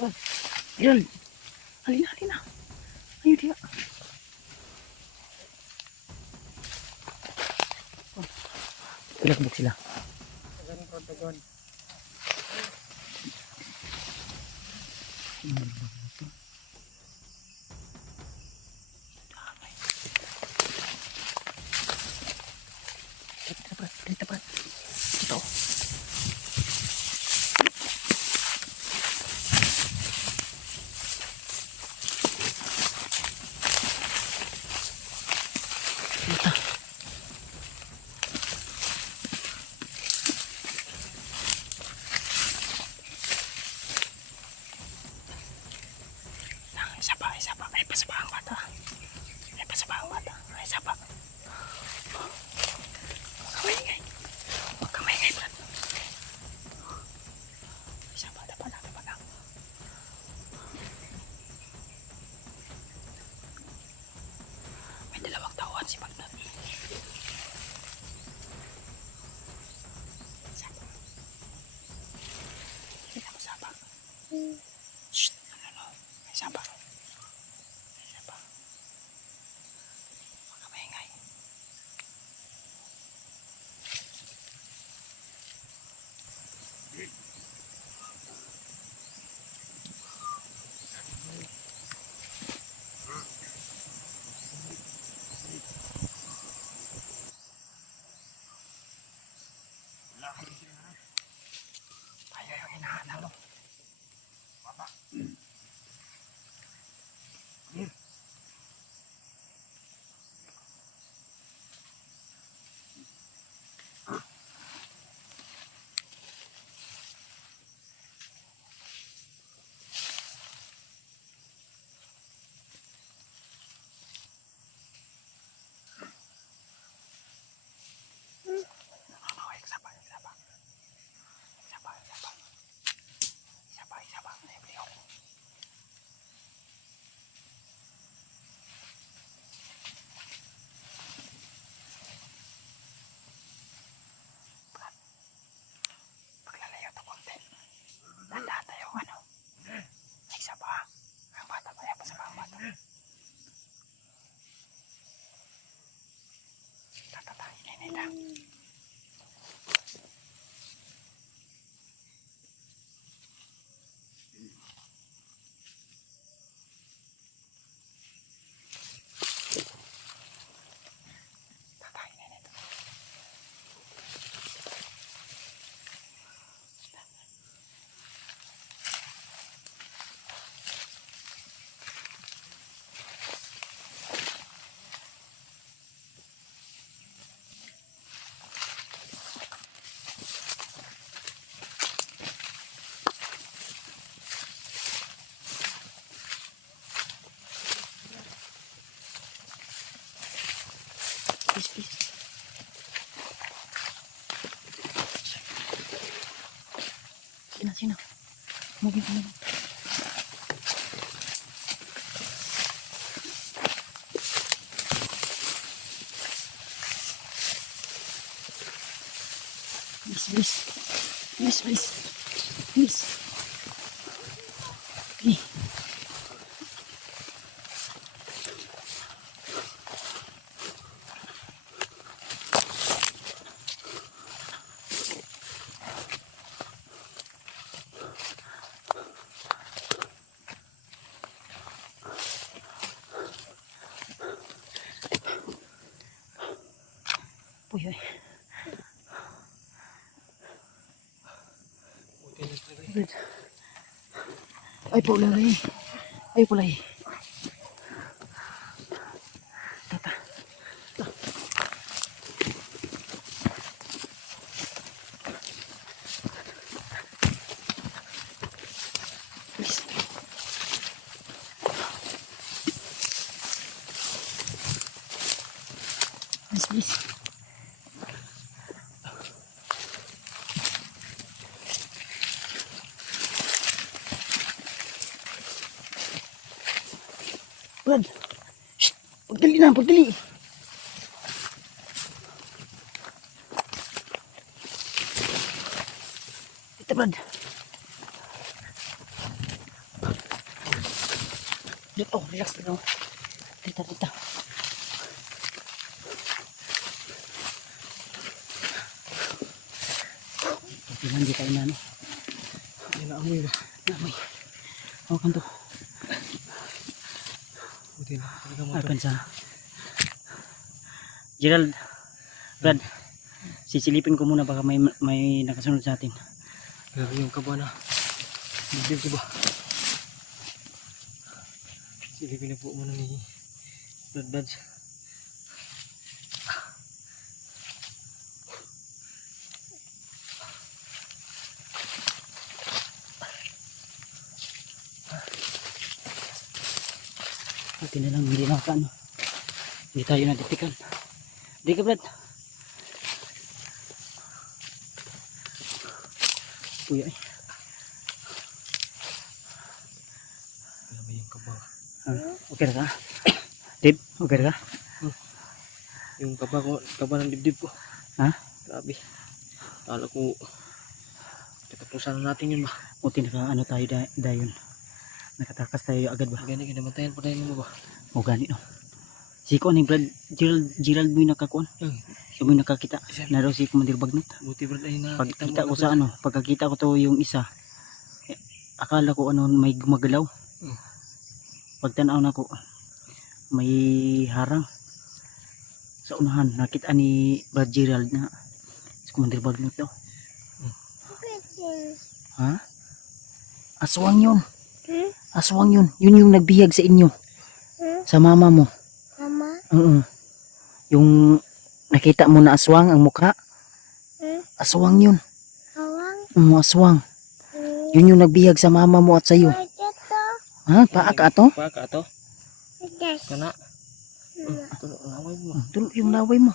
Gerald, halina, halina. Ayun dia. Ilakbog sila. Dagan. Dito pa. Ito. Dito. Isa pa. Ay, pasaba ang bata. Ay, isa pa. Huwag kang maingay, Brad. Isa pa, dapat lang. May dalawang tauhan si Magnat. Isa pa. Kita mo sapa. Shhh, ano. Isa pa. Huwag kang maingay. Tayo yung hinahanap mo. Baba. Isa pa. Paglalayo ito konti. Dahan-dahan tayo ano. Isa pa. Ang bata pa. Yan pa sa mga bata. Tatatahin na nila. Tatahin na nila. Please. Sino? Mugin. Please. Okay. Puyoy. Ay pulay. Tata. Please. Brad. Shh. Pagdali. Ito, Brad. Oh, relax lang. Tita. Hindi tayo na, no? Hindi na amoy ba? Naamoy. Hawakan to. Buti na. Talaga mo Hawakan sa... Gerald. Brad. Sisilipin ko muna baka may nakasunod sa atin. Grabe yung kaba na. Bibig ko ba? Silipin na po muna ni Brad. Buti na lang hindi nakakaano. Hindi tayo natitikan. Hindi ka, Brad. Kuya eh. Grabe yung kaba. Okay na ka? Dib, okay na ka? Yung kaba ng dibdib ko. Ha? Grabe. Kala ko katapusan na natin yun ba? Buti na ka ano tayo dayon. Nakatakas tayo agad ba? Gani kinamatayan pa tayo mo ba? O gani no. Si ko ni Brad, Gerald mo yung nakakuan. Siya mo yung nakakita. Na raw si Commander Bagnot. Buti Brad ay nakita Pagkita ko sa ano, pagkakita ko to yung isa. Akala ko ano may gumagalaw. Pagtanaw na ko may harang. Sa unahan nakita ni Brad Gerald na si Commander Bagnot daw. Ha? Aswang yun. Aswang yun. Yun yung nagbihag sa inyo. Sa mama mo. Mama? Oo. Yung nakita mo na aswang ang mukha. Aswang yun. Awang? Aswang. Yun yung nagbihag sa mama mo at sa'yo. Ha? Paa ka ato? Pa ka to? Yes. Kana? Ito laway mo. Tulo yung laway mo.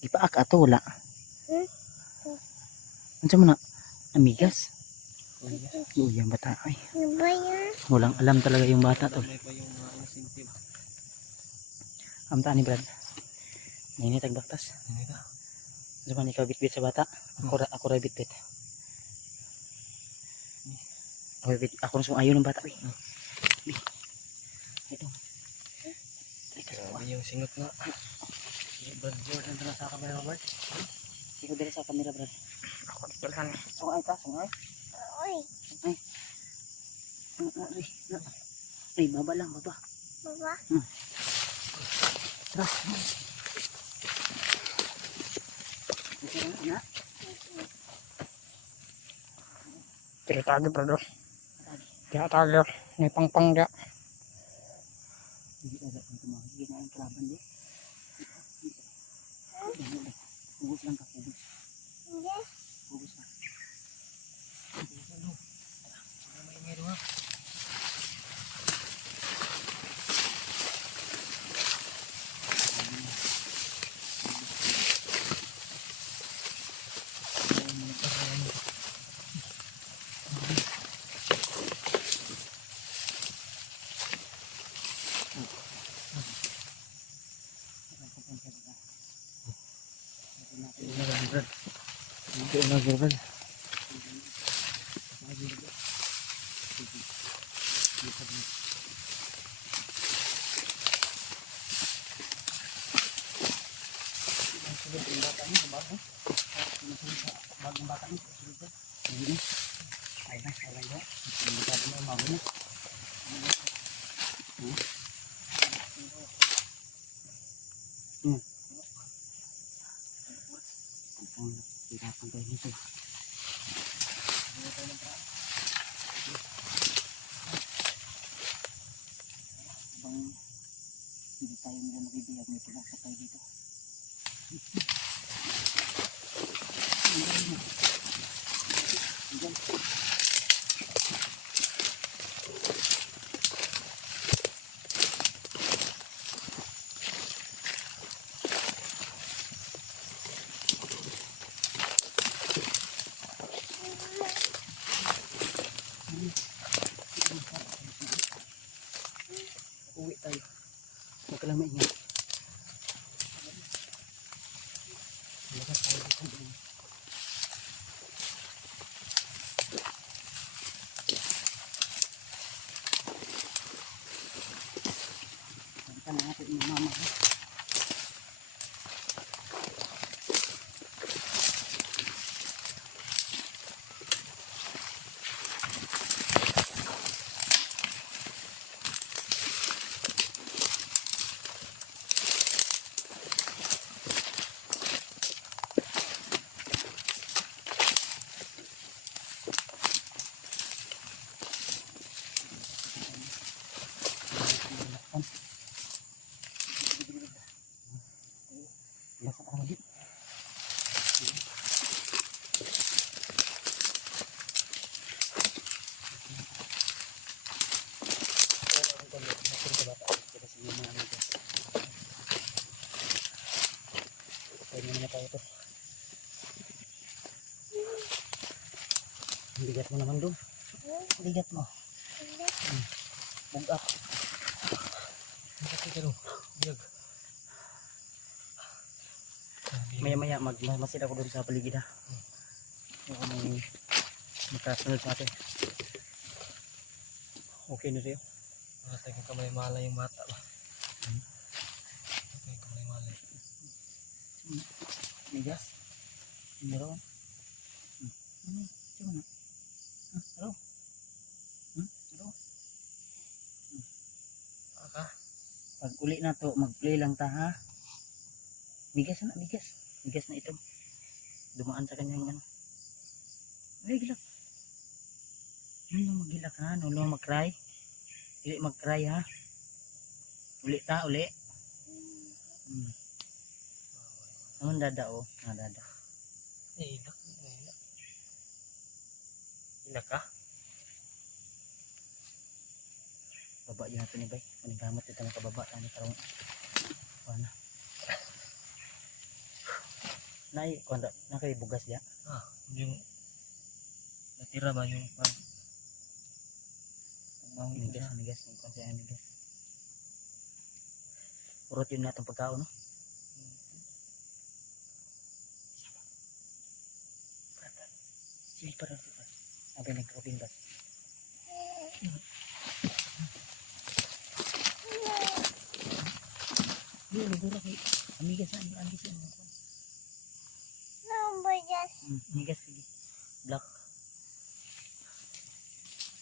Ipaa ka ato wala. Ano sa mo na? Amigas? Uy, yung bata. Ay, Ano ba yan? walang alam talaga yung bata to. May pa yung sensitive. Amtaan ni Brad. Nainit ang baktas. Ano ito? Zaman ikaw bitbit sa bata. Ako ra bitbit. Ako na sung ayaw ng bata. Ito. Grabe yung singot na. Brad Jordan dala sa kamera, Brad. Ikaw dala sa kamera, Brad. Ako dalahan. Sungay ta, sungay. Uy, Ay, baba lang, baba. baba. Tara. Okay na. Tagi Brad. Kaya tagi. May pangpang dia. Hindi agad ang tumawag. Hindi na ang kalaban di. Ubus lang ka, ubus. Yes. Ubus lang. Ito na Brad. Bagong bata ni. Ayun. Ayun na. Hindi ka na mawala. Hirapan tayo nito. Bang hindi tayo nila nabibiyag nito lang sa tayo dito. Uwi tayo. Huwag ka lang maingay. Lakas tayo dito. tayo to. Bigat mo naman doon. Bigat mo. Bugak. Bakit ka doon? Biyag. Maya-maya magmasid ako doon sa paligid ha. Baka may makasunod sa atin. Okay na rin. Matay kang kamay malay yung bata ba? Matay kang kamay malay. Bigas. Meron. Cuma na. Hello. Hello. Aka? Pag uli na to, mag-play lang ta ha. Bigas na, bigas. Bigas na ito. Dumaan sa kanyang ano. Ay, gilak. Ano magilak ha? Ano lang mag-cry? Hindi mag-cry ha? Uli ta, uli. Naman dada oh. Dada. Ilak. Ilak. Ilak ka? Baba yun natin ni Bay. Panigamot ito ng kababa. Ano karong. Wala. Nay, kuanda, nakay bugas ya. Ah, yung natira ba yung pag pagbangon yung Migas, migas, migas, migas. Purot yun natong pagkaon, no? Sige pa rin. Sabi nagkakabing ba? Hindi, lubura kayo. Amigas na, amigas yan. Lumbajas. Amigas, sige. Black.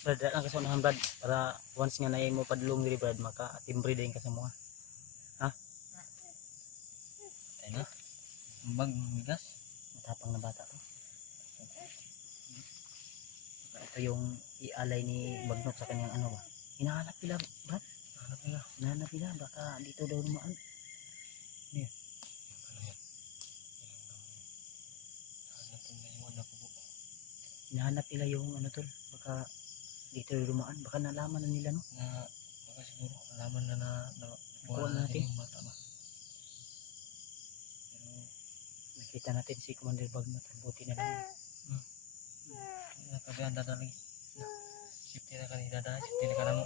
Brad, lang kasunahan Brad. Para once nga na mo padulong diri Brad, maka-timbre din ka sa mga. ay na. Bag migas. Matapang na bata to. Ito yung ialay ni Bagnot sa kanyang ano ba. Hinahanap nila Brad. Hinahanap nila. Baka dito daw naman. Hinahanap nila yung ano tol. Baka dito daw dumaan. Baka nalaman na nila no. Na baka siguro alaman na Kuha natin. yung bata ba. Pero Nakita natin si Commander Bagnot. Buti na lang. nakabihan dadali. Safety na kanina dadali. Safety na ka na mo.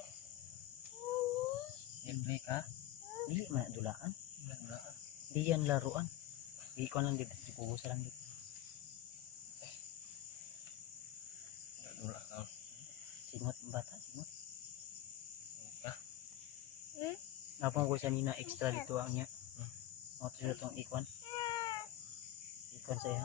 Play ka. Dili man dulaan. Wala. Di yan laruan. Di ko lang dito. Di pugusa lang dito. Wala ka. Singot ang bata. Singot. Ka. Napang ko sa nina extra dito ang niya. O ito itong ikon. Ikon sa'yo.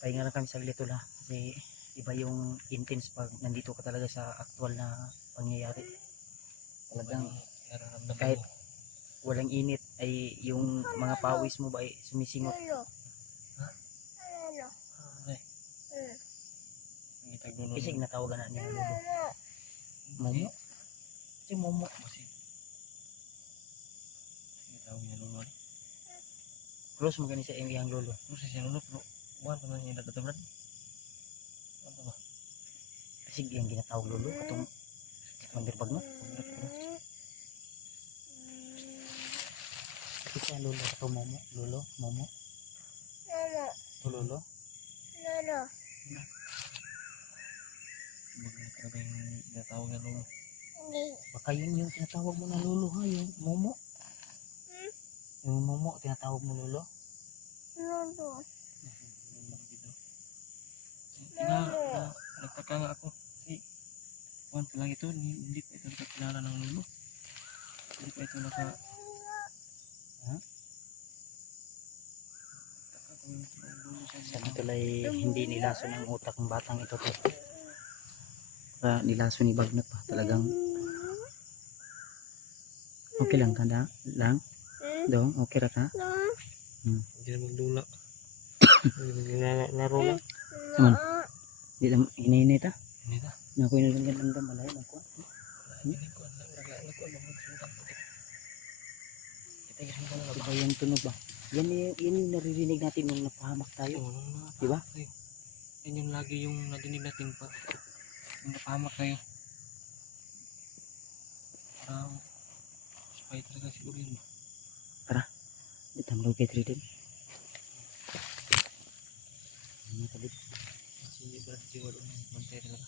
Pahinga lang kami saglit tol ha. Kasi iba yung intense pag nandito ka talaga sa aktual na pangyayari. Talagang Nararamdaman kahit mo. walang init ay yung mga pawis mo ba ay sumisingot. Lolo. Ha? Lolo. Ay, ngitag dulo. Kasi natawagan na niya lolo. Lolo. Momo. Si Momo. Kasi ngitag niya dulo. Close mo gani sa iyang lolo. Ano siya dulo pero buwan pa man niya dadatamran. Ano ba? Kasi yung ginatawag lolo katong Commander Bagnot. Kasi siya lolo katong Momo. Lolo. Momo. Lolo. To lolo. Lolo. Bagay talaga yung tinatawag na dulo. Hindi. Baka yun yung tinatawag mo na lolo ha. Yung Momo. Yung Momo tinatawag mo lolo. Lolo. Nagtaka nga ako kasi buwan pa lang ito, hindi pa ito nakakilala ng lolo. Hindi pa ito naka taka ko yung lolo Sa tulay hindi nilason ang utak ng batang ito to. Para nilason ni Bagnot pa. Talagang okay lang ka na? Lang? Dong, okay ra ka? Hindi na magdula. Laro lang. Naman. Di lang hinahinay ta. Hindi na. Naku yun lang ganda malay na ko. Diba yung tunog ba? Yan yung naririnig natin nung napahamak tayo. Diba? Yan yung lagi yung nadinig natin pa. Yung napahamak kayo. Spy talaga siguro yun. Ito ang lugay din. Kabit. Si Brad Jewel bantay talaga.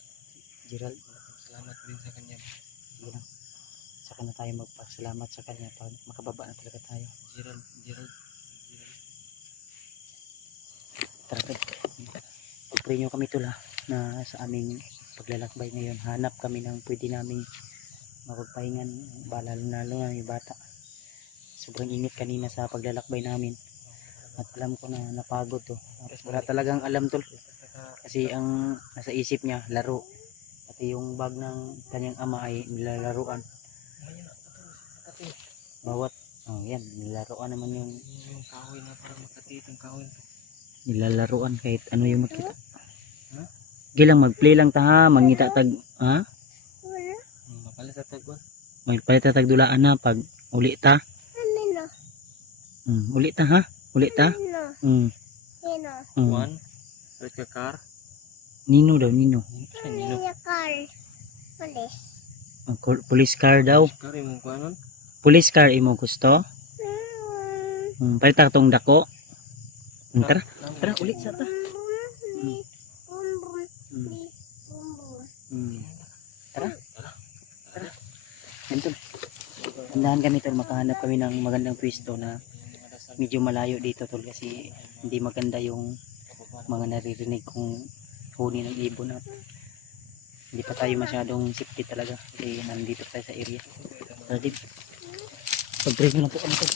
Gerald, Salamat din sa kanya. sige lang. Saka na tayo magpasalamat sa kanya pag makababa na talaga tayo. Gerald. Tara, pag-pray nyo kami tula na sa aming paglalakbay ngayon. Hanap kami ng pwede naming mapagpahingan. Lalo na yung bata. Sobrang init kanina sa paglalakbay namin. At alam ko na napagod to. Wala talagang alam tol. Kasi ang nasa isip niya, laro. Pati yung bag ng kanyang ama ay nilalaruan. Bawat, oh yan, nilalaruan naman yung Kahoy na parang makatiit yung kahoy. nilalaruan kahit ano yung makita. Ha? Gilang mag-play lang ta ha, mangita tag, ha? Wala. Mapalit sa tagwan. Magpalit ta tag dulaan na pag uli ta. Ano na? Uli ta ha? Uli ta? Ano? Sino? One. Red ka car. Nino daw, Nino. Siya Ano nino. yung car? Polis. Police car daw. Car yung kuanon. Police car imo gusto? Palit ta tong dako. Tara, tara uli sa ta. Bum bum. Mm. Bum bum. Tara. Yan tol. Tandahan kami tol, makahanap kami ng magandang pwesto na medyo malayo dito tol kasi hindi maganda yung mga naririnig kong huni ng ibon at hindi pa tayo masyadong safety talaga kasi nandito tayo sa area. Tara din. Pag-break na po kami tol.